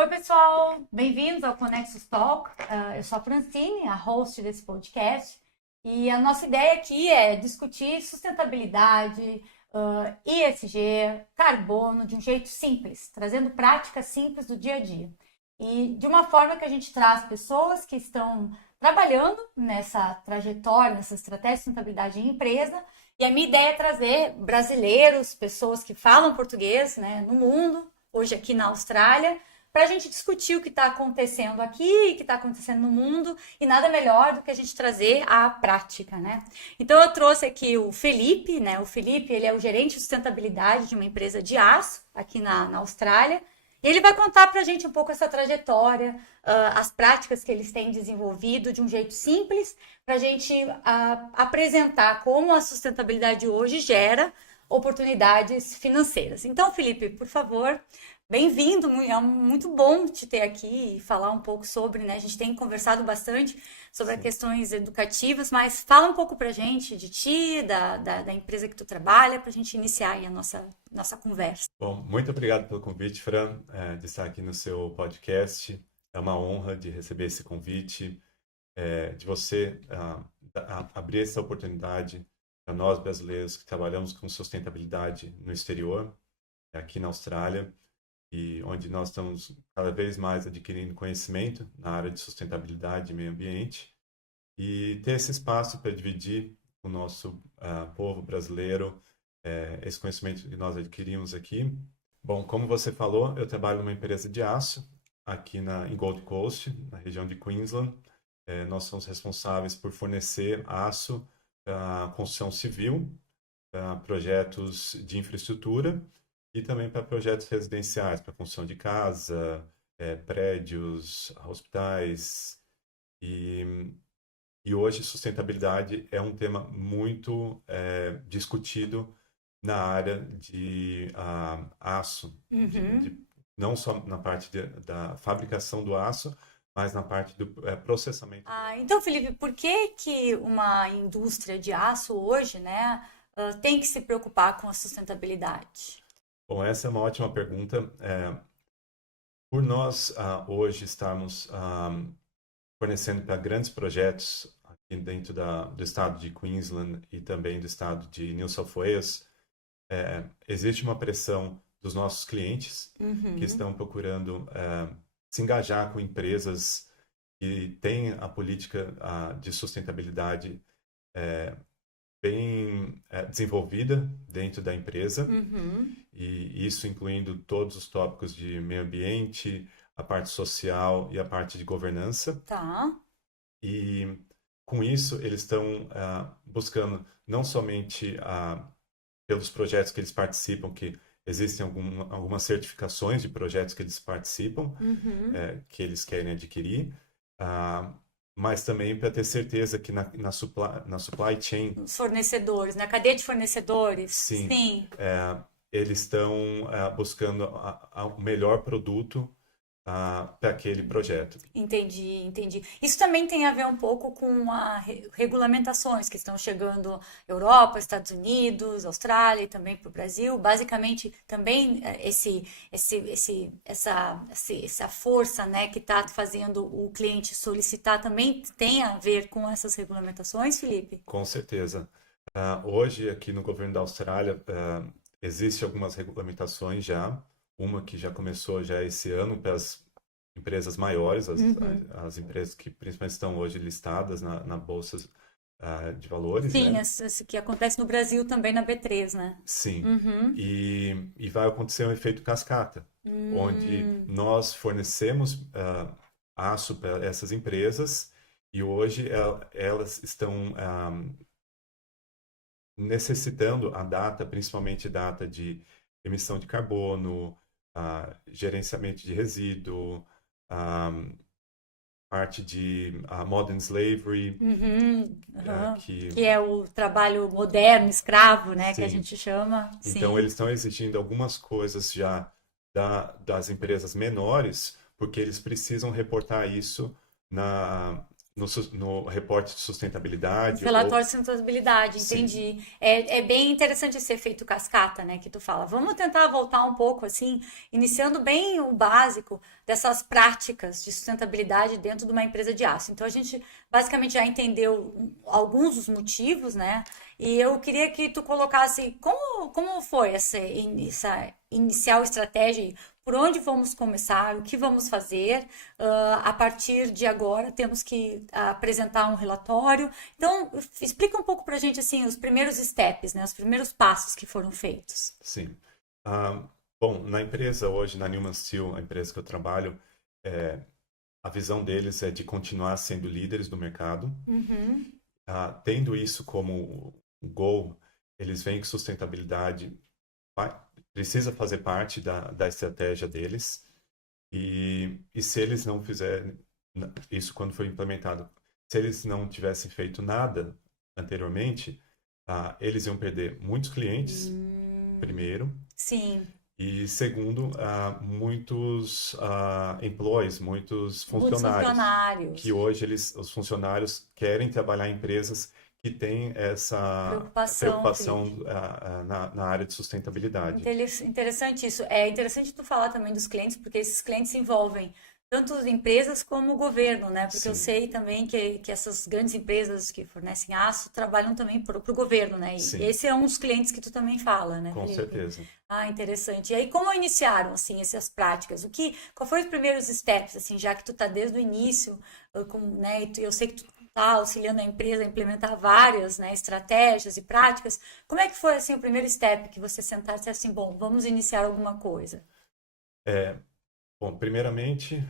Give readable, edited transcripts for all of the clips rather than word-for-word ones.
Oi, pessoal! Bem-vindos ao Connexus Talk. Eu sou a Francine, a host desse podcast, e a nossa ideia aqui é discutir sustentabilidade, ESG, carbono, de um jeito simples, trazendo práticas simples do dia a dia. E de uma forma que a gente traz pessoas que estão trabalhando nessa trajetória, nessa estratégia de sustentabilidade em empresa, e a minha ideia é trazer brasileiros, pessoas que falam português, né, no mundo, hoje aqui na Austrália, para a gente discutir o que está acontecendo aqui e o que está acontecendo no mundo, e nada melhor do que a gente trazer a prática, né? Então eu trouxe aqui o Felipe, né? O Felipe, ele é o gerente de sustentabilidade de uma empresa de aço aqui na Austrália. E ele vai contar para a gente um pouco essa trajetória, as práticas que eles têm desenvolvido de um jeito simples, para a gente apresentar como a sustentabilidade hoje gera oportunidades financeiras. Então, Felipe, por favor, bem-vindo, é muito bom te ter aqui e falar um pouco sobre, né? A gente tem conversado bastante sobre as Sim. questões educativas, mas fala um pouco pra gente de ti, da empresa que tu trabalha, pra gente iniciar aí a nossa conversa. Bom, muito obrigado pelo convite, Fran, de estar aqui no seu podcast. É uma honra de receber esse convite, de você abrir essa oportunidade para nós brasileiros que trabalhamos com sustentabilidade no exterior, aqui na Austrália, e onde nós estamos cada vez mais adquirindo conhecimento na área de sustentabilidade e meio ambiente, e ter esse espaço para dividir com o nosso povo brasileiro esse conhecimento que nós adquirimos aqui. Bom, como você falou, eu trabalho numa empresa de aço aqui em Gold Coast, na região de Queensland. Nós somos responsáveis por fornecer aço para a construção civil, para projetos de infraestrutura e também para projetos residenciais, para construção de casa, prédios, hospitais. E, e hoje sustentabilidade é um tema muito discutido na área de aço, Uhum. não só na parte da fabricação do aço, mas na parte do processamento do aço. Então, Felipe, por que que uma indústria de aço hoje, né, tem que se preocupar com a sustentabilidade? Bom, essa é uma ótima pergunta. Por nós hoje estarmos fornecendo para grandes projetos aqui dentro do estado de Queensland e também do estado de New South Wales, existe uma pressão dos nossos clientes que Uhum. estão procurando se engajar com empresas que têm a política de sustentabilidade bem desenvolvida dentro da empresa, Uhum. e isso incluindo todos os tópicos de meio ambiente, a parte social e a parte de governança. Tá. E com isso eles estão buscando não somente pelos projetos que eles participam, que existem algumas certificações de projetos que eles participam, Uhum. que eles querem adquirir, ah, mas também para ter certeza que na supply chain, Os fornecedores, na cadeia de fornecedores. sim, Sim. eles estão buscando o melhor produto para aquele projeto. Entendi, entendi. Isso também tem a ver um pouco com as regulamentações que estão chegando Europa, Estados Unidos, Austrália e também para o Brasil. Basicamente, também essa força, né, que está fazendo o cliente solicitar também tem a ver com essas regulamentações, Felipe? Com certeza. Hoje, aqui no governo da Austrália, existe algumas regulamentações já. Uma que já começou já esse ano para as empresas maiores, Uhum. as empresas que principalmente estão hoje listadas na bolsa de valores, Sim, né? esse que acontece no Brasil também na B3, né? Sim. Uhum. E vai acontecer um efeito cascata, onde Hum. nós fornecemos aço para essas empresas e hoje elas estão necessitando a data, principalmente data de emissão de carbono, gerenciamento de resíduo, a parte de modern slavery, Uhum, aham. que Que é o trabalho moderno, escravo, né, que a sim. gente chama. Então Sim. eles estão exigindo algumas coisas já das empresas menores, porque eles precisam reportar isso na, no reporte de sustentabilidade. Relatório de sustentabilidade, Sim. entendi. É bem interessante esse efeito cascata, né, que tu fala. Vamos tentar voltar um pouco, assim, iniciando bem o básico dessas práticas de sustentabilidade dentro de uma empresa de aço. Então, a gente basicamente já entendeu alguns dos motivos, né, e eu queria que tu colocasse como foi essa inicial estratégia, por onde vamos começar, o que vamos fazer. A partir de agora, temos que apresentar um relatório. Então, explica um pouco para a gente assim, os primeiros steps, né, os primeiros passos que foram feitos. Sim. Ah, bom, na empresa hoje, na Newman Steel, a empresa que eu trabalho, a visão deles é de continuar sendo líderes do mercado. Uhum. Tendo isso como goal, eles veem que sustentabilidade precisa fazer parte da estratégia deles. E se eles não fizerem isso quando foi implementado, se eles não tivessem feito nada anteriormente, eles iam perder muitos clientes, primeiro, Sim, e segundo, muitos employees, muitos muitos funcionários, que funcionários, hoje os funcionários querem trabalhar em empresas que têm essa preocupação, preocupação Felipe. na área de sustentabilidade. Interessante isso. É interessante tu falar também dos clientes, porque esses clientes envolvem tanto as empresas como o governo, né? Porque eu Sim, sei também que essas grandes empresas que fornecem aço trabalham também para o governo, né? E sim, esse é um dos clientes que tu também fala, né, com Felipe? certeza. Ah, interessante. E aí, como iniciaram, assim, essas práticas? Qual foram os primeiros steps, assim, já que tu tá desde o início, né, eu sei que tu tá auxiliando a empresa a implementar várias, né, estratégias e práticas. Como é que foi, assim, o primeiro step que você sentar e disse assim, bom, vamos iniciar alguma coisa? Bom, primeiramente,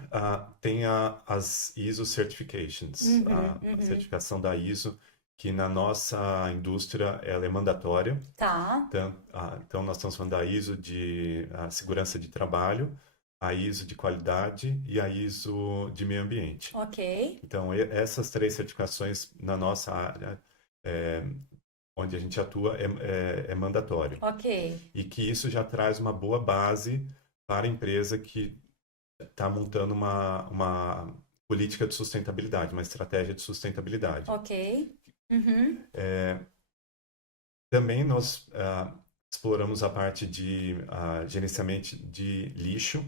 tem as ISO certifications, Uhum, a uhum. certificação da ISO, que na nossa indústria ela é mandatória. Tá, Então, nós estamos falando da ISO de segurança de trabalho, a ISO de qualidade e a ISO de meio ambiente. ok, Então, essas três certificações na nossa área, é, onde a gente atua, é mandatório. ok, E que isso já traz uma boa base para a empresa que está montando uma política de sustentabilidade, uma estratégia de sustentabilidade. ok. Uhum. Também nós exploramos a parte de gerenciamento de lixo,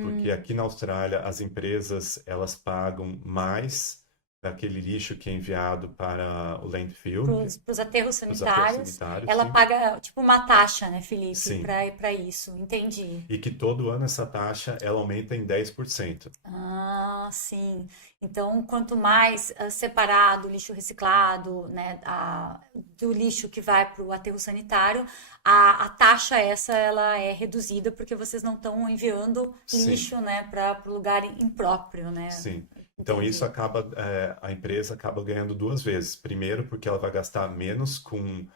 porque Hum, aqui na Austrália as empresas elas pagam mais daquele lixo que é enviado para o landfill, para os aterros os aterros sanitários, sanitários, ela sim. paga, tipo, uma taxa, né, Felipe, Sim. para isso. Entendi. E que todo ano essa taxa ela aumenta em 10%. Ah, sim. Então, quanto mais separado o lixo reciclado, né, do lixo que vai para o aterro sanitário, a taxa essa ela é reduzida porque vocês não estão enviando Sim. lixo, né, para o lugar impróprio, né? Sim. Então isso Entendi. acaba, a empresa acaba ganhando duas vezes. Primeiro, porque ela vai gastar menos com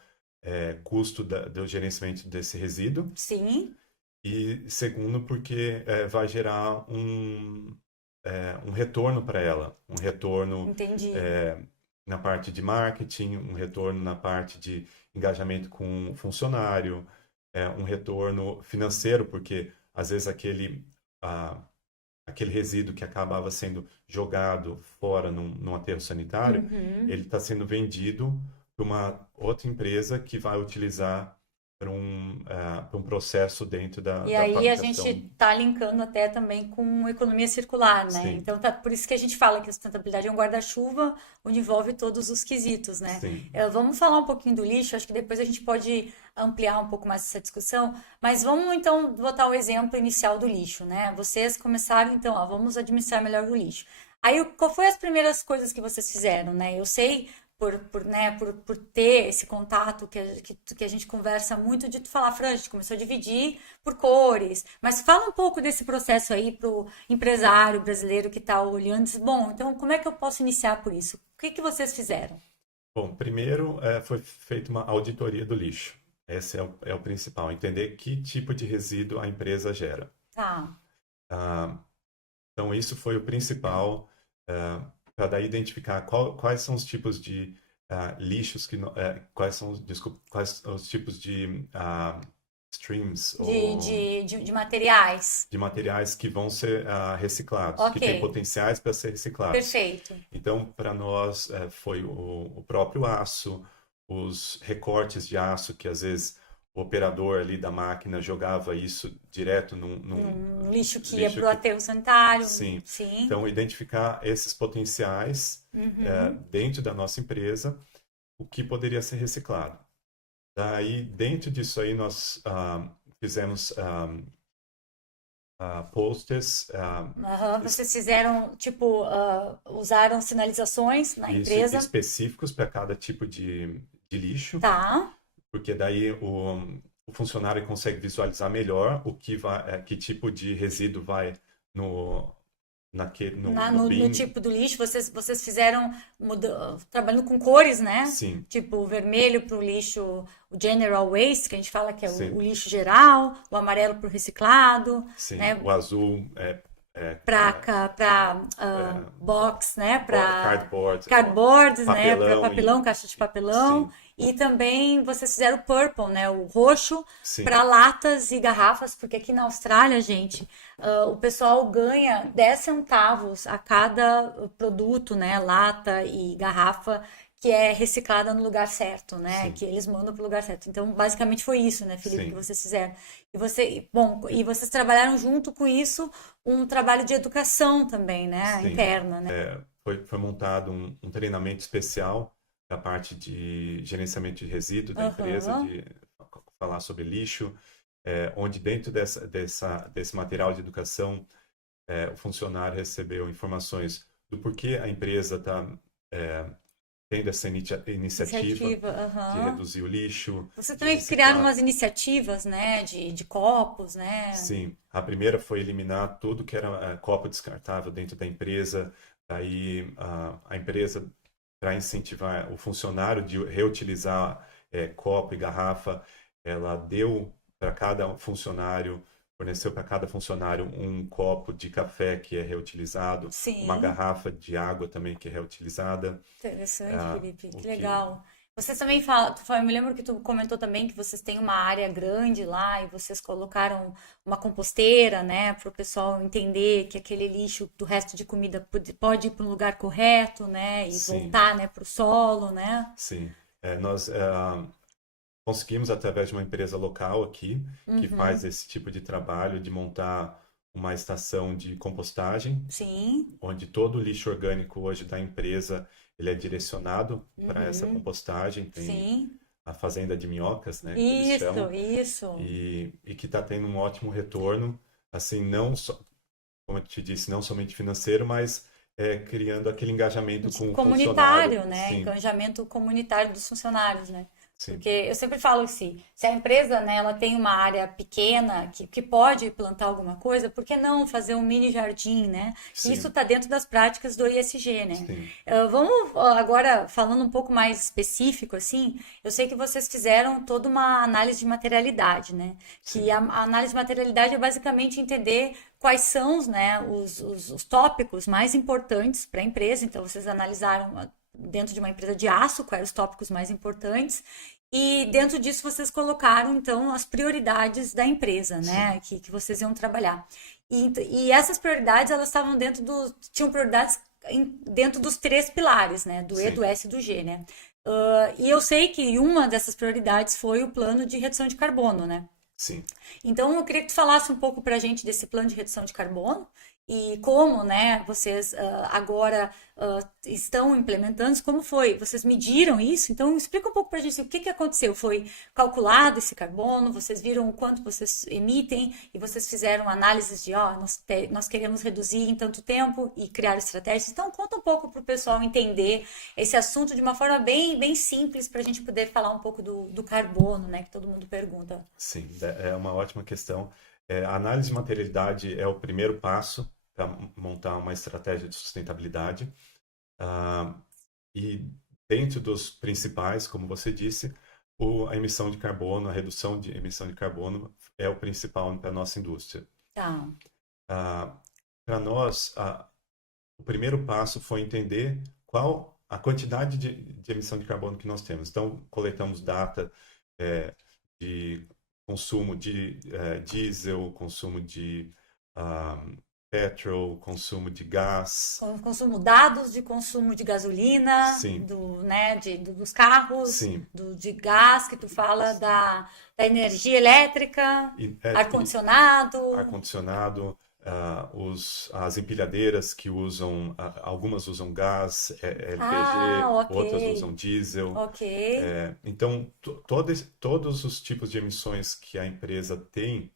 custo do gerenciamento desse resíduo. Sim, E segundo, porque vai gerar um retorno para ela. Um retorno entendi. é, na parte de marketing, um retorno na parte de engajamento com o funcionário, um retorno financeiro, porque às vezes ah, aquele resíduo que acabava sendo jogado fora num aterro sanitário, Uhum. ele está sendo vendido para uma outra empresa que vai utilizar para um processo dentro da, E da aí a gente fabricação. está linkando até também com economia circular, né? Sim, Então, por isso que a gente fala que a sustentabilidade é um guarda-chuva onde envolve todos os quesitos, né? sim. Vamos falar um pouquinho do lixo, acho que depois a gente pode ampliar um pouco mais essa discussão, mas vamos então botar o exemplo inicial do lixo, né? Vocês começaram então, ó, vamos administrar melhor o lixo. Aí, qual foi as primeiras coisas que vocês fizeram, né? Eu sei por ter esse contato que a gente conversa muito de tu falar, Fran, a gente começou a dividir por cores, mas fala um pouco desse processo aí pro empresário brasileiro que está olhando e diz, bom, então como é que eu posso iniciar por isso? O que que vocês fizeram? Bom, primeiro foi feita uma auditoria do lixo. Esse é o principal, entender que tipo de resíduo a empresa gera. Tá, Ah, então, isso foi o principal para daí identificar quais são os tipos de lixos quais são, desculpa, quais são os tipos de streams de materiais. de materiais que vão ser reciclados, Ok. que têm potenciais para ser reciclados. Perfeito. Então, para nós, foi o próprio aço, os recortes de aço, que às vezes o operador ali da máquina jogava isso direto Um lixo que ia lixo para o aterro sanitário. Sim. Sim. Então, identificar esses potenciais dentro da nossa empresa, o que poderia ser reciclado. Daí, dentro disso aí, nós fizemos posters. Vocês fizeram, tipo, usaram sinalizações na empresa. Específicos para cada tipo de lixo, Tá. porque daí o funcionário consegue visualizar melhor que tipo de resíduo vai no bin. Tipo do lixo, vocês fizeram trabalhando com cores, né? Sim. Tipo, o vermelho para o lixo, o general waste, que a gente fala que é Sim. o lixo geral, o amarelo para o reciclado, Sim. né? O azul Para box, né? Para cardboard, né? Para papelão, caixa de papelão. Sim. E também vocês fizeram o purple, né? O roxo para latas e garrafas, porque aqui na Austrália, gente, o pessoal ganha 10 centavos a cada produto, né? Lata e garrafa que é reciclada no lugar certo, né? Sim. Que eles mandam para o lugar certo. Então, basicamente foi isso, né, Felipe, Sim. que vocês fizeram. E vocês trabalharam junto com isso um trabalho de educação também, né? Sim. Interna, né? Foi montado um treinamento especial da parte de gerenciamento de resíduos da empresa, de falar sobre lixo, onde dentro desse material de educação, o funcionário recebeu informações do porquê a empresa está tendo essa iniciativa de reduzir o lixo. Você também criaram umas iniciativas, né, de copos, né? Sim, a primeira foi eliminar tudo que era copo descartável dentro da empresa. Daí a empresa, para incentivar o funcionário de reutilizar copo e garrafa, ela deu para cada funcionário, forneceu para cada funcionário um copo de café que é reutilizado, Sim. Uma garrafa de água também que é reutilizada. Interessante, Felipe, que legal. Vocês também falam, eu me lembro que tu comentou também que vocês têm uma área grande lá e vocês colocaram uma composteira, né, para o pessoal entender que aquele lixo do resto de comida pode ir para um lugar correto, né, e Sim. voltar, né, para o solo, né? Sim, nós conseguimos através de uma empresa local aqui que faz esse tipo de trabalho de montar uma estação de compostagem. Sim. Onde todo o lixo orgânico hoje da empresa ele é direcionado para essa compostagem. Tem Sim. a fazenda de minhocas, né, que eles chamam, Isso. e que está tendo um ótimo retorno, assim, não só, como eu te disse, não somente financeiro, mas criando aquele engajamento com o comunitário, funcionário. né? Sim. Engajamento comunitário dos funcionários, né? Sim. Porque eu sempre falo assim, se a empresa, né, ela tem uma área pequena que pode plantar alguma coisa, por que não fazer um mini jardim, né? Sim. Isso está dentro das práticas do ISG, né? Sim. Vamos agora, falando um pouco mais específico, assim, eu sei que vocês fizeram toda uma análise de materialidade, né? Sim. Que a análise de materialidade é basicamente entender quais são, né, os tópicos mais importantes para a empresa. Então, vocês analisaram dentro de uma empresa de aço, quais eram os tópicos mais importantes, e dentro disso vocês colocaram, então, as prioridades da empresa, né, que vocês iam trabalhar. E essas prioridades, elas estavam tinham prioridades dentro dos 3 pilares, né, do E, do S e do G, né. E eu sei que uma dessas prioridades foi o plano de redução de carbono, né. Sim. Então, eu queria que tu falasse um pouco para a gente desse plano de redução de carbono e como, né, vocês agora estão implementando, como foi? Vocês mediram isso? Então, explica um pouco para a gente o que aconteceu. Foi calculado esse carbono? Vocês viram o quanto vocês emitem e vocês fizeram análises de, nós queremos reduzir em tanto tempo e criar estratégias. Então, conta um pouco para o pessoal entender esse assunto de uma forma bem, bem simples para a gente poder falar um pouco do carbono, né, que todo mundo pergunta. Sim, é uma ótima questão. A análise de materialidade é o primeiro passo para montar uma estratégia de sustentabilidade. E dentro dos principais, como você disse, a emissão de carbono, a redução de emissão de carbono é o principal para a nossa indústria. Tá. Para nós, o primeiro passo foi entender qual a quantidade de emissão de carbono que nós temos. Então, coletamos data de consumo de diesel, consumo de petrol, consumo de gás. Consumo dados de consumo de gasolina, Sim, dos carros, sim. de gás, que tu fala da energia elétrica, E ar-condicionado. ar-condicionado, as empilhadeiras que usam, algumas usam gás, Ah, LPG, ok, outras usam diesel. ok. Então, todos os tipos de emissões que a empresa tem,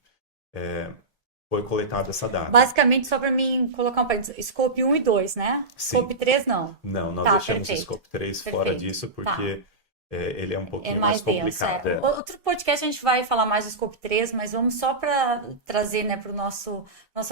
foi coletada essa data. Basicamente, só para mim colocar um parênteses, Scope 1 e 2, né? Sim. Scope 3 não. Não, nós Tá, deixamos o perfeito. Scope 3 fora Perfeito. disso Tá. porque ele é um É pouquinho mais mais denso, é. complicado. Outro podcast a gente vai falar mais do Scope 3, mas vamos só para trazer, né, para o nossa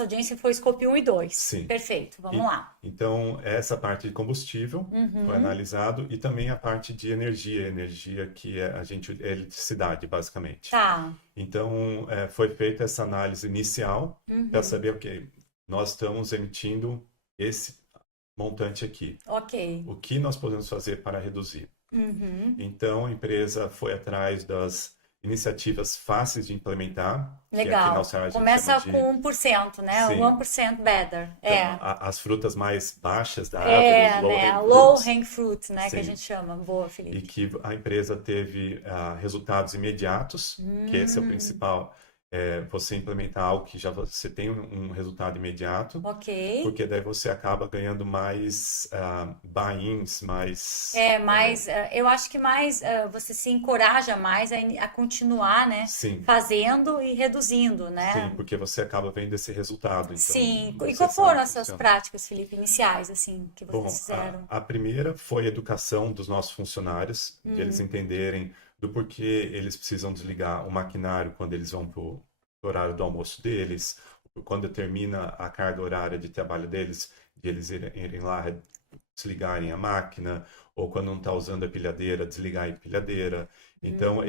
audiência, foi Scope 1 e 2. Sim. Perfeito, vamos lá. Então, essa parte de combustível foi Uhum. analisado e também a parte de energia que é eletricidade, basicamente. Tá. Então, foi feita essa análise inicial para Uhum. saber, ok, nós estamos emitindo esse montante aqui. Ok. O que nós podemos fazer para reduzir? Uhum. Então, a empresa foi atrás das iniciativas fáceis de implementar, que aqui na Legal. Austrália a gente chama Começa de, com 1%, né? sim, 1% better. então, É. as frutas mais baixas da árvore, os É, low né? hanging Low fruits, hang fruit, né? Que a sim, gente chama. Boa, e Felipe. que a empresa teve resultados imediatos, que esse é o Hum, principal, você implementar algo que já você tem um resultado imediato, ok. porque daí você acaba ganhando mais buy-ins, mais, Eu acho que mais você se encoraja mais a continuar, né? sim, Fazendo e reduzindo, sim, né? porque você acaba vendo esse resultado, então Sim. E você qual sabe foram que essas funciona. práticas, Felipe, iniciais, assim, que vocês Bom, fizeram? a primeira foi a educação dos nossos funcionários, de eles Hum, entenderem do porquê eles precisam desligar o maquinário quando eles vão para o horário do almoço deles, quando termina a carga horária de trabalho deles, de eles irem lá desligarem a máquina, ou quando não está usando a pilhadeira, desligar a empilhadeira. Então, hum.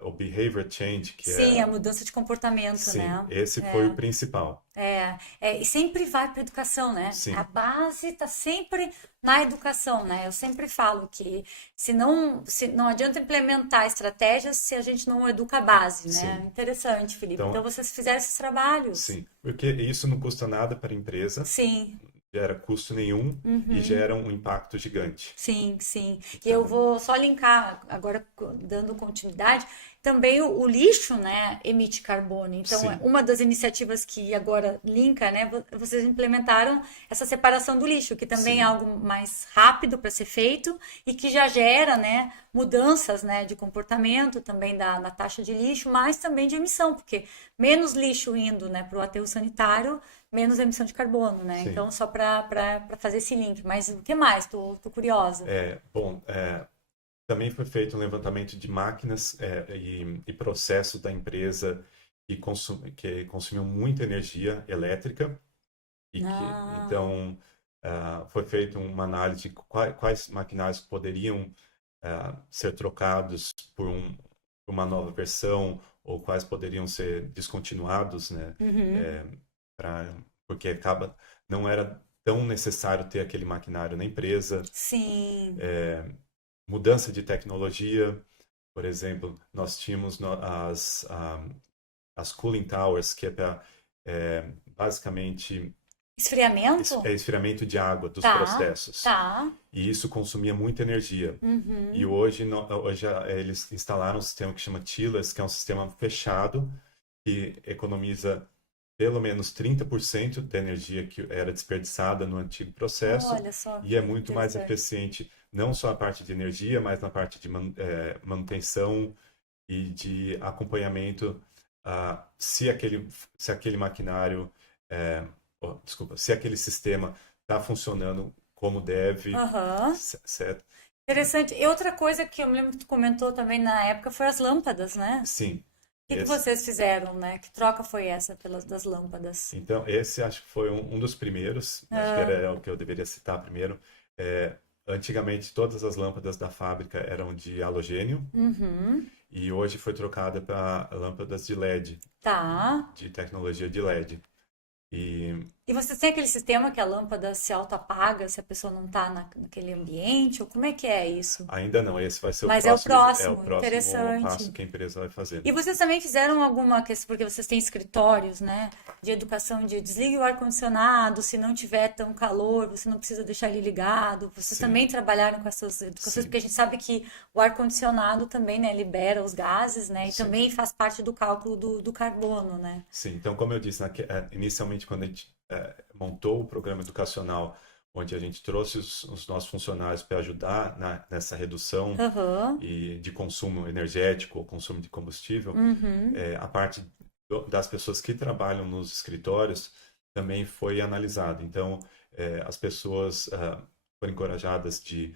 o behavior change, que Sim, é, a mudança de comportamento, sim, né? esse foi o principal. E sempre vai para a educação, né? A Sim, base está sempre na educação, né? Eu sempre falo que se não adianta implementar estratégias se a gente não educa a base, né? sim. Interessante, Felipe. Então Então, vocês fizeram esses trabalhos. sim, porque isso não custa nada para a empresa, Sim. gera custo nenhum e Uhum. gera um impacto gigante. Sim, sim. E eu Então, vou só linkar, agora dando continuidade, também o lixo, né, emite carbono. Então, sim, uma das iniciativas que agora linka, né, vocês implementaram essa separação do lixo, que também é sim, algo mais rápido para ser feito e que já gera, né, mudanças, né, de comportamento também na taxa de lixo, mas também de emissão, porque menos lixo indo, né, para o aterro sanitário, menos emissão de carbono, né? sim. Então, só para fazer esse link. Mas o que mais? Tô curiosa. Bom, também foi feito um levantamento de máquinas e processos da empresa que consumiam muita energia elétrica Ah, então foi feita uma análise de quais maquinários poderiam ser trocados por uma nova versão ou quais poderiam ser descontinuados, né? uhum. É, porque não era tão necessário ter aquele maquinário na empresa. Sim. Mudança de tecnologia, por exemplo, nós tínhamos as cooling towers, que é para basicamente Esfriamento? esfriamento de água dos Tá, processos. tá. E isso consumia muita energia. E Uhum. hoje, hoje eles instalaram um sistema que chama Chillers, que é um sistema fechado que economiza pelo menos 30% da energia que era desperdiçada no antigo processo Olha só e é que muito mais interessante. eficiente, não só a parte de energia, mas na parte de manutenção e de acompanhamento. Se aquele maquinário, desculpa, se aquele sistema está funcionando como deve, Aham. certo? Interessante. E outra coisa que eu me lembro que tu comentou também na época foi as lâmpadas, né? Sim, O que esse, vocês fizeram, né? Que troca foi essa das lâmpadas? então, esse acho que foi um dos primeiros, acho que Ah, era o que eu deveria citar primeiro. É, Antigamente, todas as lâmpadas da fábrica eram de halogênio uhum. e hoje foi trocada para lâmpadas de LED, Tá. de tecnologia de LED. E E você tem aquele sistema que a lâmpada se auto-apaga se a pessoa não está naquele ambiente? Ou como é que é isso? Ainda não, esse vai ser Mas é o o próximo, próximo passo interessante. que a empresa vai fazer. E vocês também fizeram alguma questão, porque vocês têm escritórios, né, de educação de desligue o ar-condicionado, se não tiver tão calor, você não precisa deixar ele ligado. Vocês Sim, também trabalharam com essas educações, sim, porque a gente sabe que o ar-condicionado também, né, libera os gases, né, e sim. também faz parte do cálculo do carbono, né? Sim, então, como eu disse, inicialmente, quando a gente montou o programa educacional, onde a gente trouxe os nossos funcionários para ajudar nessa redução Aham. de consumo energético ou consumo de combustível, Uhum. a parte das pessoas que trabalham nos escritórios também foi analisada. Então, as pessoas foram encorajadas de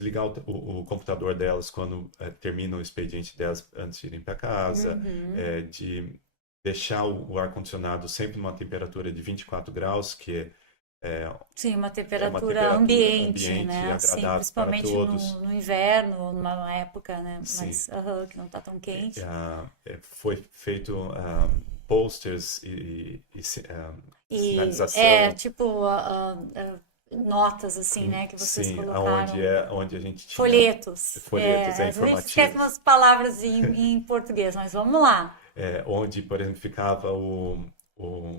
ligar o computador delas quando terminam o expediente delas antes de irem para casa, Uhum. de deixar o ar-condicionado sempre numa temperatura de 24 graus, que Sim, uma é uma temperatura temperatura ambiente, ambiente né? Assim, agradável para principalmente todos. no inverno, ou numa época, né? Sim, Mais, aham, que não tá tão quente. foi feito posters e E é sinalização. tipo notas assim, né, que vocês Sim, colocaram. onde a gente tinha Folhetos. folhetos A gente esquece informativos, umas palavras em português, mas vamos lá. onde, por exemplo, ficava o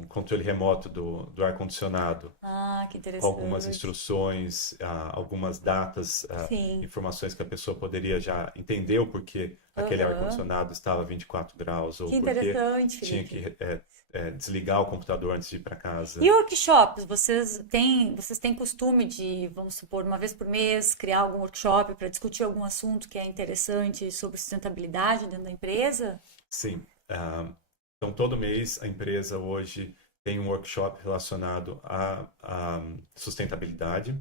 controle remoto do ar-condicionado, Ah, que com algumas interessante. instruções, algumas datas, Sim. informações que a pessoa poderia já entender o porquê aquele Aham. ar-condicionado estava a 24 graus, ou Que porque interessante, tinha Felipe. que desligar o computador antes de ir para E casa. workshops, vocês têm costume de, vamos supor, uma vez por mês, criar algum workshop para discutir algum assunto que é interessante sobre sustentabilidade dentro da empresa? Sim. Então, todo mês a empresa hoje tem um workshop relacionado à sustentabilidade,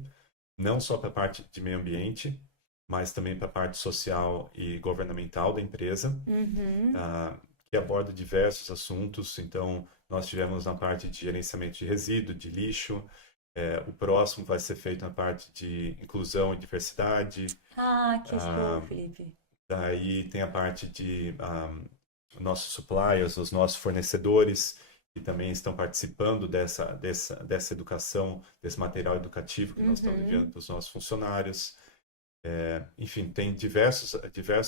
não só para a parte de meio ambiente, mas também para a parte social e governamental da empresa, Uhum. que aborda diversos assuntos. Então, nós tivemos na parte de gerenciamento de resíduo, de lixo. O próximo vai ser feito na parte de inclusão e diversidade. Ah, que show, Ah, Felipe. Daí tem a parte de nossos suppliers, os nossos fornecedores, que também estão participando dessa educação, desse material educativo que nós estamos enviando Uhum. para os nossos funcionários. Enfim, tem diversos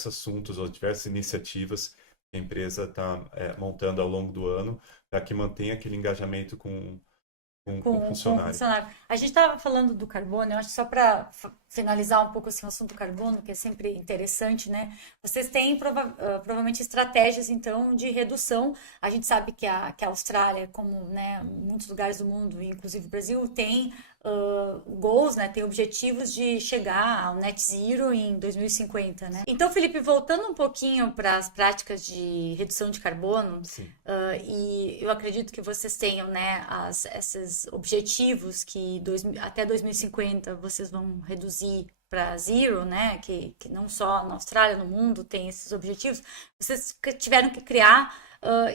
assuntos ou diversas iniciativas que a empresa está montando ao longo do ano para que mantenha aquele engajamento com o Com o funcionário. funcionário. A gente estava falando do carbono, eu acho que só para finalizar um pouco assim, o assunto do carbono, que é sempre interessante, né? Vocês têm provavelmente estratégias, então, de redução. A gente sabe que a Austrália, como né, muitos lugares do mundo, inclusive o Brasil, tem goals, né? Tem objetivos de chegar ao net zero em 2050, né? Então, Felipe, voltando um pouquinho para as práticas de redução de carbono, Sim, e eu acredito que vocês tenham, né, esses objetivos que até 2050 vocês vão reduzir para zero, né, que não só na Austrália, no mundo tem esses objetivos, vocês tiveram que criar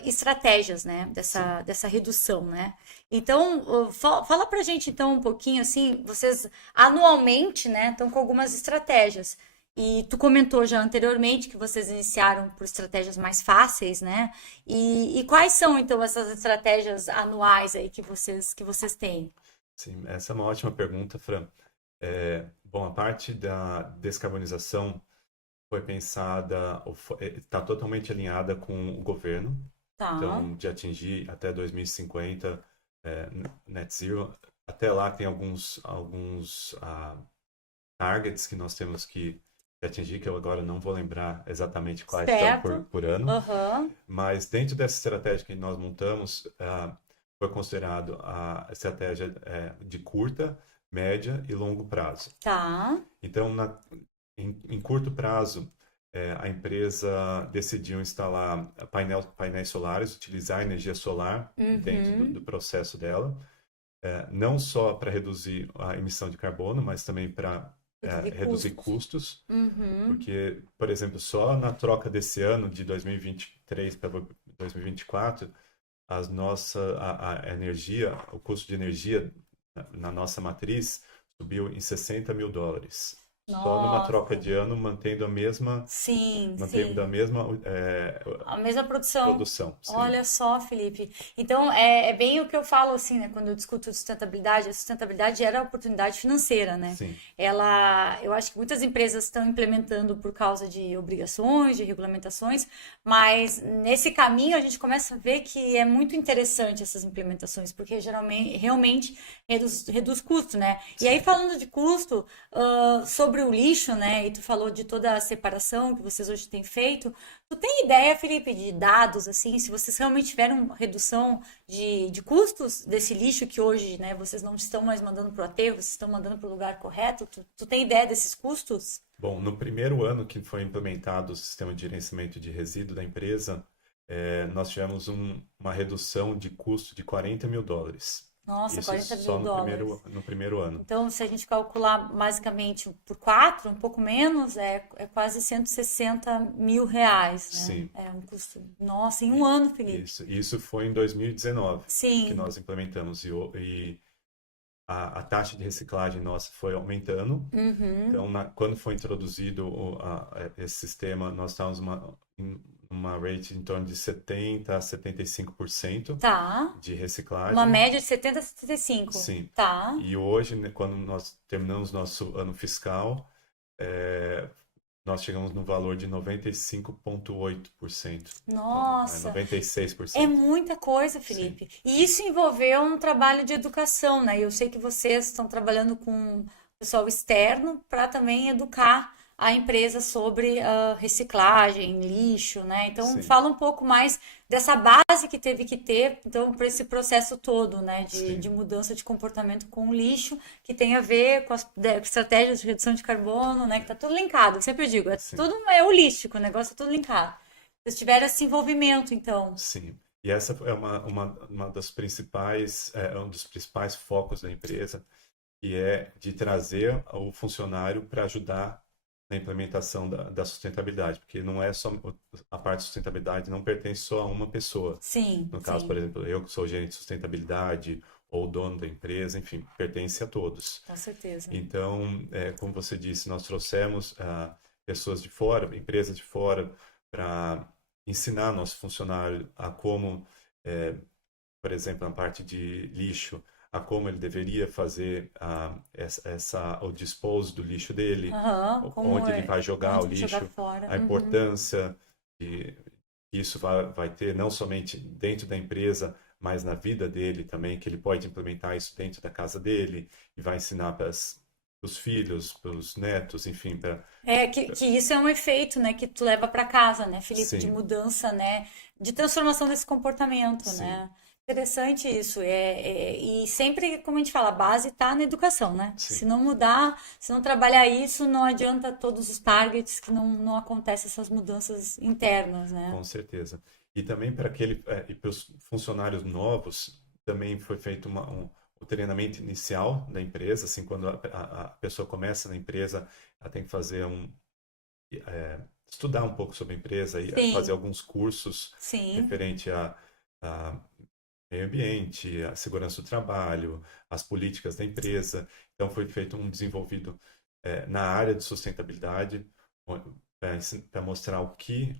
estratégias, né, sim. dessa redução, né? Então, fala pra gente então um pouquinho assim, vocês anualmente, né, estão com algumas estratégias. E tu comentou já anteriormente que vocês iniciaram por estratégias mais fáceis, né? E quais são então essas estratégias anuais aí que vocês têm? Sim, essa é uma ótima pergunta, Fran. Bom, a parte da descarbonização foi pensada, está totalmente alinhada com o governo, Tá. então de atingir até 2050 net zero. Até lá tem alguns targets que nós temos que atingir, que eu agora não vou lembrar exatamente quais são Certo. por ano, Aham. mas dentro dessa estratégia que nós montamos, foi considerado a estratégia de curta, média e longo prazo. Tá. Então, em curto prazo, a empresa decidiu instalar painéis solares, utilizar a energia solar dentro do Uhum. processo dela, não só para reduzir a emissão de carbono, mas também para Reduzir reduzir custos. custos, Uhum. porque, por exemplo, só na troca desse ano, de 2023 para 2024, a energia, o custo de energia na nossa matriz subiu em 60 mil dólares. só numa troca Nossa. de ano, mantendo a mesma, Sim, mantendo a sim. mesma A mesma produção. produção. Sim, Olha só, Felipe. Então, é bem o que eu falo, assim, né? Quando eu discuto sustentabilidade, a sustentabilidade gera oportunidade financeira, né? sim, Eu acho que muitas empresas estão implementando por causa de obrigações, de regulamentações, mas nesse caminho a gente começa a ver que é muito interessante essas implementações, porque geralmente, realmente reduz custo, né? E aí, sim. falando de custo, sobre o lixo, né? E tu falou de toda a separação que vocês hoje têm feito. Tu tem ideia, Felipe, de dados, assim, se vocês realmente tiveram uma redução de custos desse lixo que hoje, né, vocês não estão mais mandando para o aterro, vocês estão mandando para o lugar correto? Tu tem ideia desses custos? Bom, no primeiro ano que foi implementado o sistema de gerenciamento de resíduo da empresa, nós tivemos uma redução de custo de US$ 40.000. Nossa, Isso 40 só mil dólares. no primeiro ano. Então, se a gente calcular basicamente por 4, um pouco menos, é quase 160 mil reais, né? Sim. É um custo. Nossa, em um E- ano, Felipe. isso foi em 2019 que Sim. nós implementamos. E a taxa de reciclagem nossa foi aumentando. Uhum. Então, quando foi introduzido esse sistema, nós estávamos em uma rate em torno de 70 a 75% Tá. de Uma reciclagem. média de 70 a 75. Sim. Tá. E hoje, né, quando nós terminamos nosso ano fiscal, nós chegamos no valor de 95,8%. Então, Nossa, é 96%. muita coisa, Sim, Felipe. E isso envolveu um trabalho de educação, né? Eu sei que vocês estão trabalhando com pessoal externo para também educar a empresa sobre reciclagem, lixo, né? Então, sim, fala um pouco mais dessa base que teve que ter, então, para esse processo todo, né? De sim, mudança de comportamento com o lixo, que tem a ver com as estratégias de redução de carbono, né? Que tá tudo linkado. Eu sempre digo, sim, tudo é holístico, o negócio é tudo linkado. Vocês tiveram esse envolvimento, então. sim. E essa é uma das principais, um dos principais focos da empresa, que é de trazer o funcionário para ajudar na implementação da sustentabilidade, porque não é só a parte de sustentabilidade não pertence só a uma pessoa. Sim, No caso, por sim, exemplo, eu que sou gerente de sustentabilidade ou o dono da empresa, enfim, pertence a todos. com certeza. Então, como você disse, nós trouxemos pessoas de fora, empresas de fora, para ensinar nosso funcionário a como, por exemplo, na parte de lixo, a como ele deveria fazer o dispose do lixo dele, Aham, como onde ele é, vai jogar o onde jogar lixo, fora. a Uhum. importância de que isso vai ter não somente dentro da empresa, mas na vida dele também, que ele pode implementar isso dentro da casa dele e vai ensinar para os filhos, para os netos, enfim, para Que isso é um efeito, né, que tu leva para casa, né, Felipe, de sim, mudança, né, de transformação desse comportamento, sim, né. Interessante isso. E sempre, como a gente fala, a base está na educação, né? sim, Se não mudar, se não trabalhar isso, não adianta todos os targets que não acontecem essas mudanças internas, né? com certeza. E também para e para os funcionários novos, também foi feito o treinamento inicial da empresa, assim, quando a pessoa começa na empresa, ela tem que fazer estudar um pouco sobre a empresa e fazer Sim, alguns cursos sim. referente a meio ambiente, a segurança do trabalho, as políticas da empresa. Então foi feito um desenvolvido na área de sustentabilidade para mostrar o que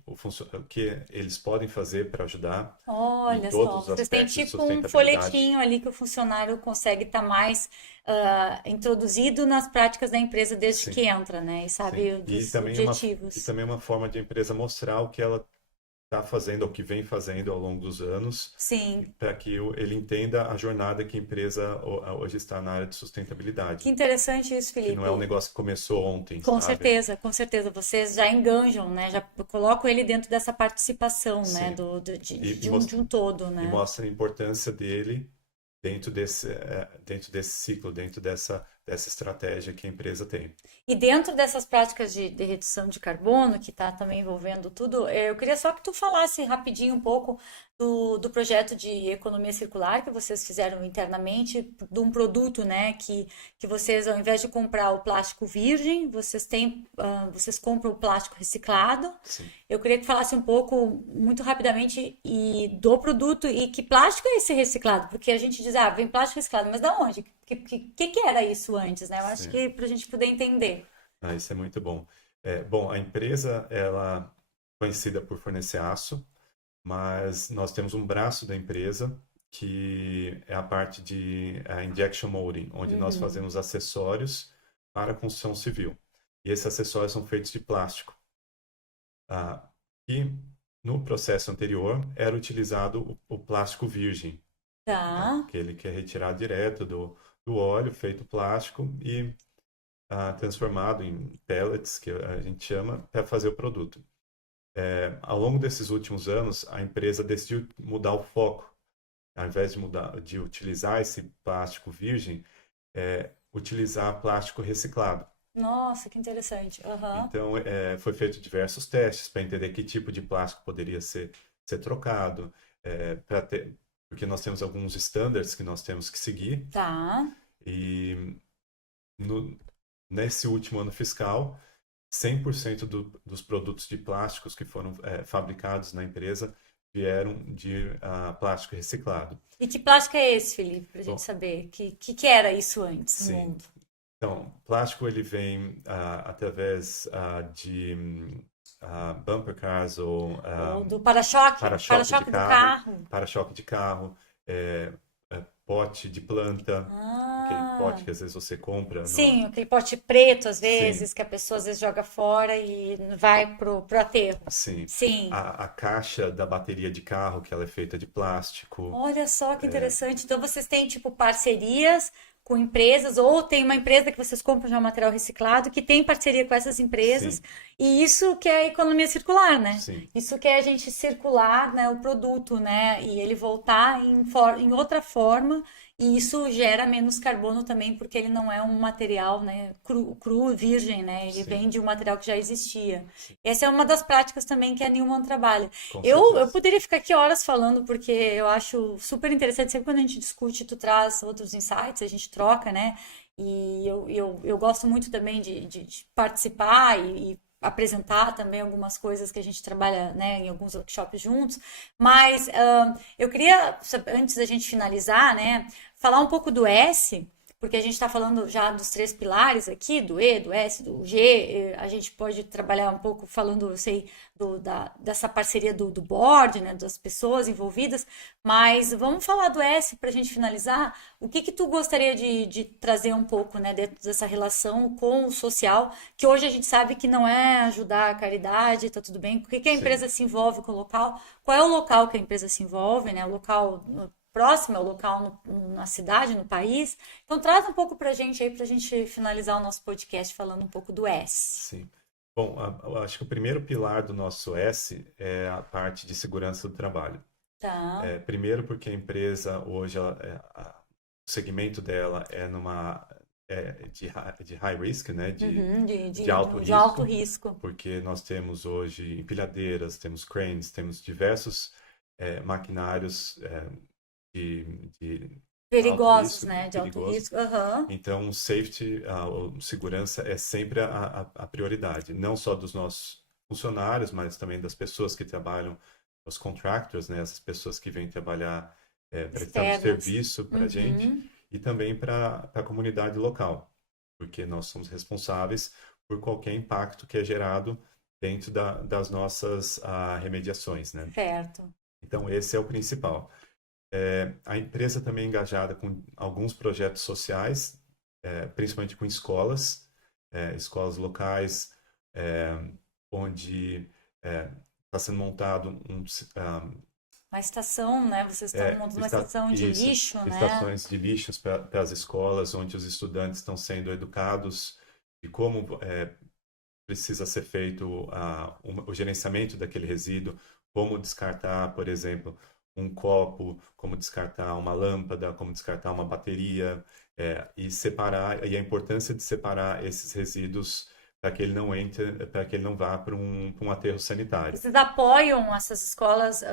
eles podem fazer para ajudar em Olha só, todos os vocês têm aspectos de tipo um sustentabilidade. folhetinho ali que o funcionário consegue estar mais introduzido nas práticas da empresa desde Sim, que entra, né? E sim. sabe dos E objetivos. também uma forma de a empresa mostrar o que ela está fazendo, o que vem fazendo ao longo dos anos, Sim, para que ele entenda a jornada que a empresa hoje está na área de que sustentabilidade. interessante isso, Que não é um Felipe. negócio que começou ontem, sabe? Com certeza, vocês já enganjam, né? Já colocam ele dentro dessa participação, né? Sim. De de um todo, E né? mostra a importância dele dentro desse ciclo, dentro dessa estratégia que a empresa tem. E dentro dessas práticas de redução de carbono, que está também envolvendo tudo, eu queria só que tu falasse rapidinho um pouco do projeto de economia circular que vocês fizeram internamente, de um produto, né, que vocês, ao invés de comprar o plástico virgem, vocês compram o plástico reciclado. Sim. Eu queria que falasse um pouco, muito rapidamente, do produto e que plástico é esse reciclado, porque a gente diz, ah, vem plástico reciclado, mas da onde? Que era isso antes, né? Eu acho Sim. que para a gente poder entender. Isso é muito bom. Bom, a empresa, ela é conhecida por fornecer aço, mas nós temos um braço da empresa que é a parte de injection molding, onde nós Uhum. fazemos acessórios para a construção civil. E esses acessórios são feitos de plástico. Ah, e no processo anterior era utilizado o plástico virgem, né? Tá. Aquele que é retirado direto do óleo, feito plástico e transformado em pellets, que a gente chama, para fazer o produto. Ao longo desses últimos anos, a empresa decidiu mudar o foco. Ao invés de utilizar esse plástico virgem, utilizar plástico reciclado. Nossa, que interessante. Aham. Então, foi feito diversos testes para entender que tipo de plástico poderia ser trocado, porque nós temos alguns standards que nós temos que seguir. Tá. E no, nesse último ano fiscal, 100% dos produtos de plásticos que foram fabricados na empresa vieram de plástico reciclado. E que plástico é esse, Felipe, pra gente Bom, saber? Que era isso antes no sim. mundo? Então, plástico ele vem através de bumper cars ou Ou do para-choque? para-choque de Para-choque do carro, carro. para-choque de carro, pote de planta, aquele Ah. pote que às vezes você compra no... Sim, aquele pote preto, às Sim, vezes, que a pessoa às vezes joga fora e vai pro aterro. sim. Sim. A caixa da bateria de carro, que ela é feita de plástico. Olha só que interessante. Então vocês têm tipo parcerias com empresas ou tem uma empresa que vocês compram já um material reciclado que tem parceria com essas empresas Sim, e isso que é a economia circular, né? sim, Isso que é a gente circular, né, o produto, né, e ele voltar em outra forma e isso gera menos carbono também porque ele não é um material, né, cru, virgem, né? Ele sim, vem de um material que já existia. sim, Essa é uma das práticas também que a Newman trabalha. com Eu certeza. poderia ficar aqui horas falando, porque eu acho super interessante. Sempre quando a gente discute, tu traz outros insights, a gente troca, né? E eu gosto muito também de participar e apresentar também algumas coisas que a gente trabalha, né, em alguns workshops juntos. Mas eu queria, antes da gente finalizar, né, falar um pouco do S, porque a gente está falando já dos três pilares aqui, do E, do S, do G. A gente pode trabalhar um pouco falando, eu sei, dessa parceria do board, né, das pessoas envolvidas, mas vamos falar do S para a gente finalizar. O que tu gostaria de trazer um pouco, né, dentro dessa relação com o social, que hoje a gente sabe que não é ajudar a caridade, tá tudo bem, por que a Sim, empresa se envolve com o local, qual é o local que a empresa se envolve, né, o local próximo ao local na cidade, no país. Então traz um pouco pra gente aí, pra gente finalizar o nosso podcast falando um pouco do S. sim. Bom, eu acho que o primeiro pilar do nosso S é a parte de segurança do trabalho. Tá. Primeiro porque a empresa hoje, o segmento dela de high risk, né, Uhum, de alto de alto risco, risco. porque nós temos hoje empilhadeiras, temos cranes, temos diversos maquinários de alto Perigosos, risco, né? De alto perigoso. risco. Aham. Então, safety, ou segurança é sempre a prioridade, não só dos nossos funcionários, mas também das pessoas que trabalham, os contractors, né, essas pessoas que vêm trabalhar, prestando Externas. serviço para a gente, Uhum. e também para a comunidade local, porque nós somos responsáveis por qualquer impacto que é gerado dentro das nossas remediações, né? Certo. Então, esse é o principal. A empresa também é engajada com alguns projetos sociais, principalmente com escolas, escolas locais, é, onde está sendo montado Uma estação, né? Vocês estão montando uma estação de isso, lixo, né? estações de lixos para as escolas, onde os estudantes estão sendo educados de como precisa ser feito o gerenciamento daquele resíduo, como descartar, por exemplo, um copo, como descartar uma lâmpada, como descartar uma bateria, e separar, e a importância de separar esses resíduos para que ele não entre, para que ele não vá para um aterro sanitário. Vocês apoiam essas escolas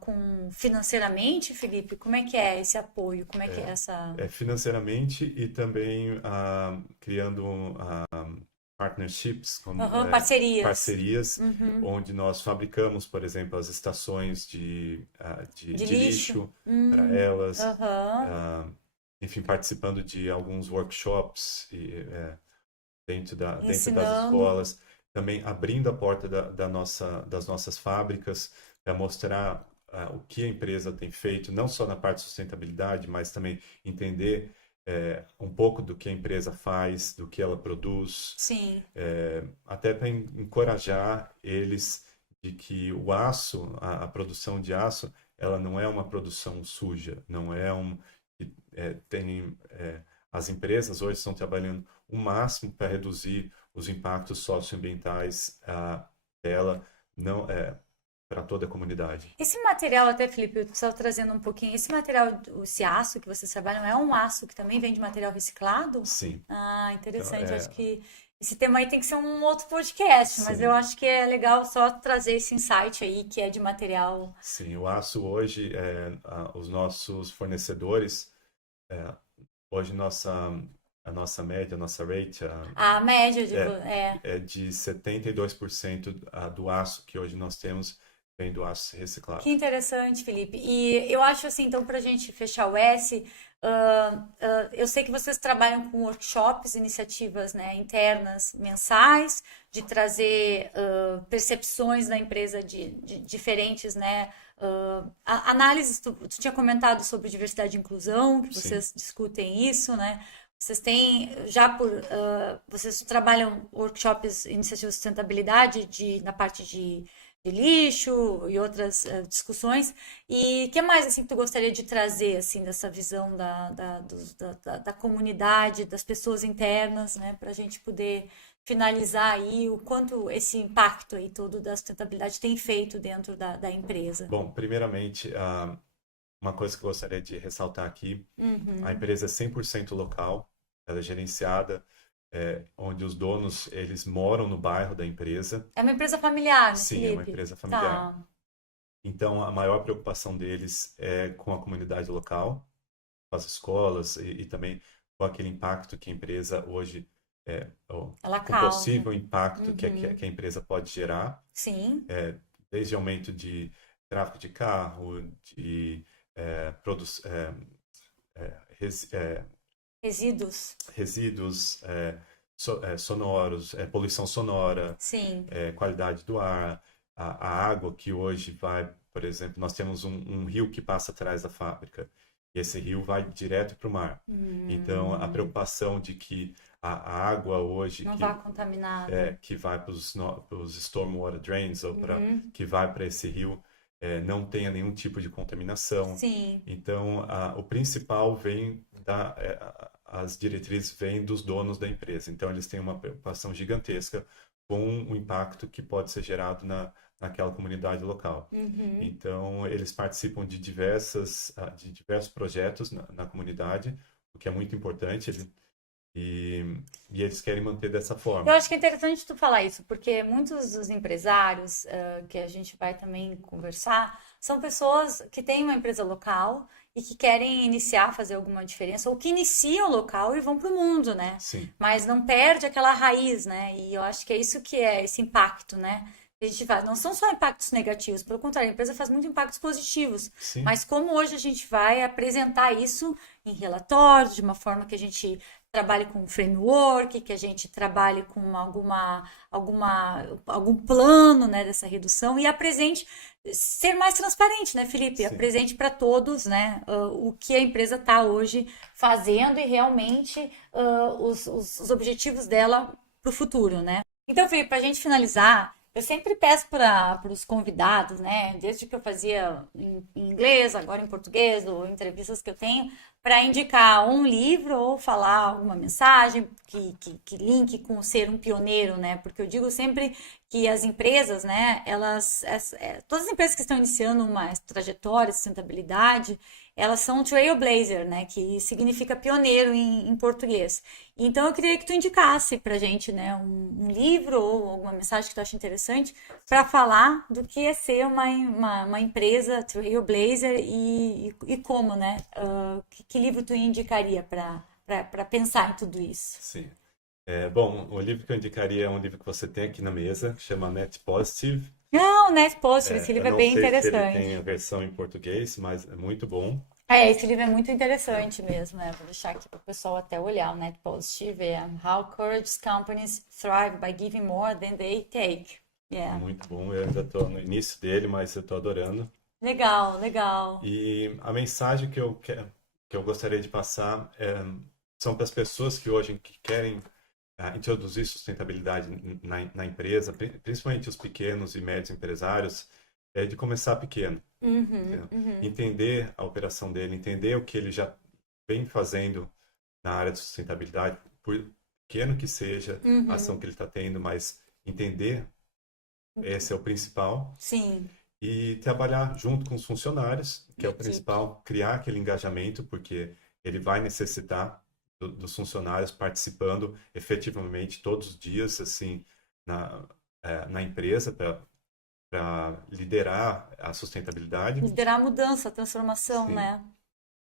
com financeiramente, Felipe? Como é que é esse apoio? Como é que é essa Financeiramente e também criando partnerships, aham, parcerias parcerias, uhum. onde nós fabricamos, por exemplo, as estações De de lixo? lixo para elas, Aham. enfim, participando de alguns workshops dentro das Ensinando. escolas, também abrindo a porta das nossas fábricas para mostrar o que a empresa tem feito, não só na parte de sustentabilidade, mas também entender um pouco do que a empresa faz, do que ela produz, Sim. até para encorajar eles de que o aço, a produção de aço, ela não é uma produção suja, não é as empresas hoje estão trabalhando o máximo para reduzir os impactos socioambientais dela, não para toda a comunidade. Esse material, até, Felipe, eu estava trazendo um pouquinho. Esse material, esse aço que vocês trabalham, é um aço que também vem de material reciclado? Sim. Ah, Então, interessante. Acho que esse tema aí tem que ser um outro podcast, mas eu sim, acho que é legal só trazer esse insight aí, que é de material. sim. O aço hoje, os nossos fornecedores, é, hoje a nossa média, a nossa rate, A média de. é, é de 72% do aço que hoje nós temos vem do aço Que reciclado. interessante, Felipe. E eu acho assim, então, para a gente fechar o S, eu sei que vocês trabalham com workshops, iniciativas, né, internas, mensais, de trazer percepções da empresa de diferentes, né, análises. Tu tinha comentado sobre diversidade e inclusão, que Sim, vocês discutem isso, né? Vocês têm já vocês trabalham workshops, iniciativas de sustentabilidade na parte de lixo e outras discussões. E o que mais assim que tu gostaria de trazer assim dessa visão da comunidade, das pessoas internas, né, para a gente poder finalizar aí o quanto esse impacto aí todo da sustentabilidade tem feito dentro da empresa? bom, primeiramente, uma coisa que eu gostaria de ressaltar aqui, a Uhum. empresa é 100% local, ela é gerenciada, onde os donos, eles moram no bairro da empresa. É uma empresa familiar, né, Sim, é uma Felipe? empresa familiar. Tá. Então, a maior preocupação deles é com a comunidade local, com as escolas e também com aquele impacto que a empresa hoje, Ela com o causa. possível impacto Uhum. que a empresa pode gerar, Sim. desde aumento de tráfego de carro, de eh, produ- eh, res- Resíduos. resíduos sonoros, poluição sonora, Sim. qualidade do ar, a água que hoje vai, por exemplo, nós temos um rio que passa atrás da fábrica, e esse rio vai direto para o mar. Então, a Hum, preocupação de que a água hoje não vá contaminada. que vai para os stormwater drains ou Uhum. que vai para esse rio não tenha nenhum tipo de contaminação. Sim. Então, o principal vem as diretrizes vêm dos donos da empresa. Então, eles têm uma preocupação gigantesca com o impacto que pode ser gerado naquela comunidade local. Uhum. Então, eles participam de diversos projetos na comunidade, o que é muito importante. E, e eles querem manter dessa Eu forma. acho que é interessante tu falar isso, porque muitos dos empresários que a gente vai também conversar são pessoas que têm uma empresa local e que querem iniciar, fazer alguma diferença, ou que iniciam local e vão para o mundo, né? Sim, Mas não perde aquela raiz, né? E eu acho que é isso que é esse impacto, né? Que a gente faz. Não são só impactos negativos, pelo contrário, a empresa faz muitos impactos positivos. sim, Mas como hoje a gente vai apresentar isso em relatórios, de uma forma que a gente trabalhe com um framework, que a gente trabalhe com algum plano, né, dessa redução e apresente, ser mais transparente, né, Felipe? sim. Apresente para todos, né, o que a empresa está hoje fazendo e realmente os objetivos dela para o futuro, né? Então, Felipe, para a gente finalizar, eu sempre peço para os convidados, né, desde que eu fazia em inglês, agora em português, ou entrevistas que eu tenho, para indicar um livro ou falar alguma mensagem que linke com ser um pioneiro, né? Porque eu digo sempre que as empresas, né, todas as empresas que estão iniciando uma trajetória de sustentabilidade, elas são trailblazer, né, que significa pioneiro em português. Então eu queria que tu indicasse pra gente, né, um livro ou alguma mensagem que tu acha interessante para falar do que é ser uma empresa trailblazer e como, né? Que livro tu indicaria para pensar em tudo isso? Sim. Bom, o livro que eu indicaria é um livro que você tem aqui na mesa, que chama Net Positive. Não, né? Poxa, esse Eu livro é não bem sei se ele tem interessante. a versão em português, mas é muito bom. Esse livro é muito interessante mesmo, né? Vou deixar aqui para o pessoal até olhar, o Net Positive, How Courageous Companies Thrive by Giving More Than They Take. Muito bom, eu ainda estou no início dele, mas eu estou adorando. Legal, legal. E a mensagem que eu gostaria de passar são para as pessoas que hoje querem introduzir sustentabilidade na empresa, principalmente os pequenos e médios empresários, de começar pequeno. Entender a operação dele, entender o que ele já vem fazendo na área de sustentabilidade, por pequeno que seja a ação que ele está tendo, mas entender, esse é o principal. Sim. E trabalhar junto com os funcionários, que é o principal, criar aquele engajamento, porque ele vai necessitar dos funcionários participando efetivamente todos os dias, assim, na empresa, para liderar a sustentabilidade. Liderar a mudança, a transformação, Sim. né?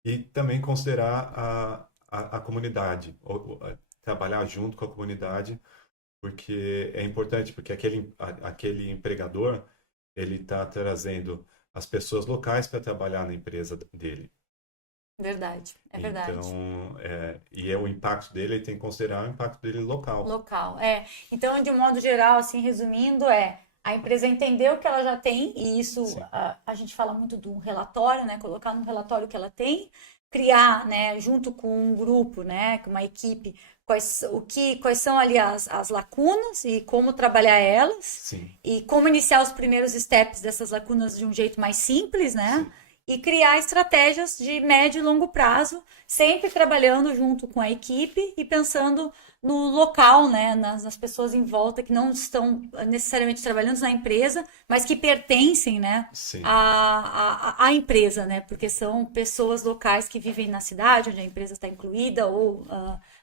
E também considerar a comunidade, trabalhar junto com a comunidade, porque é importante, porque aquele empregador, ele está trazendo as pessoas locais para trabalhar na empresa dele. Verdade, é verdade. Então, o impacto dele, ele tem que considerar o impacto dele local. Local, Então, de um modo geral, assim, resumindo, a empresa entender o que ela já tem, e isso a gente fala muito do relatório, né? Colocar no relatório o que ela tem, criar, né, junto com um grupo, né, com uma equipe, quais são ali as lacunas e como trabalhar elas. Sim. E como iniciar os primeiros steps dessas lacunas de um jeito mais simples, né? Sim. E criar estratégias de médio e longo prazo, sempre trabalhando junto com a equipe e pensando no local, né, nas pessoas em volta que não estão necessariamente trabalhando na empresa, mas que pertencem, né, à empresa, né, porque são pessoas locais que vivem na cidade onde a empresa está incluída ou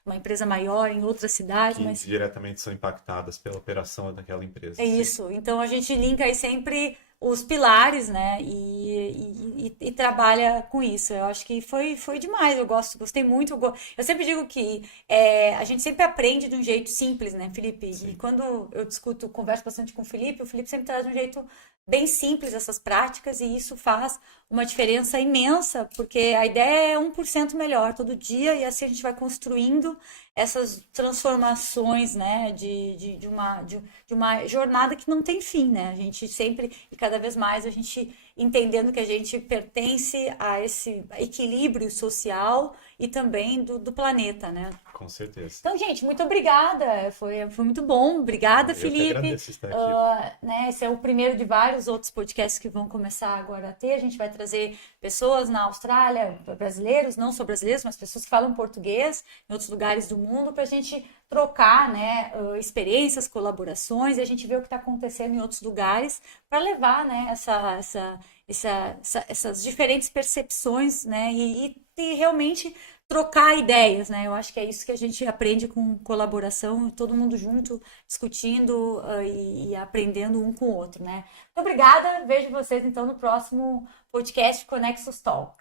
uma empresa maior em outra cidade. Que diretamente são impactadas pela operação daquela empresa. É isso. Então a gente linka aí sempre os pilares, né? E trabalha com isso. Eu acho que foi demais. Eu gostei muito. Eu sempre digo que a gente sempre aprende de um jeito simples, né, Felipe? Sim. E quando eu converso bastante com o Felipe sempre traz de um jeito bem simples essas práticas e isso faz uma diferença imensa, porque a ideia é 1% melhor todo dia e assim a gente vai construindo essas transformações, né, de uma jornada que não tem fim, né? A gente sempre e cada vez mais a gente entendendo que a gente pertence a esse equilíbrio social e também do planeta, né? Com certeza. Então, gente, muito obrigada. Foi muito bom. Obrigada, Felipe. Eu que agradeço estar aqui. Né, esse é o primeiro de vários outros podcasts que vão começar agora a ter. A gente vai trazer pessoas na Austrália, brasileiros, não só brasileiros, mas pessoas que falam português em outros lugares do mundo, para a gente trocar, né, experiências, colaborações e a gente ver o que está acontecendo em outros lugares para levar, né, essas diferentes percepções, né, e realmente trocar ideias, né? Eu acho que é isso que a gente aprende com colaboração, todo mundo junto, discutindo e aprendendo um com o outro, né? Muito obrigada, vejo vocês então no próximo podcast Connexus Talk.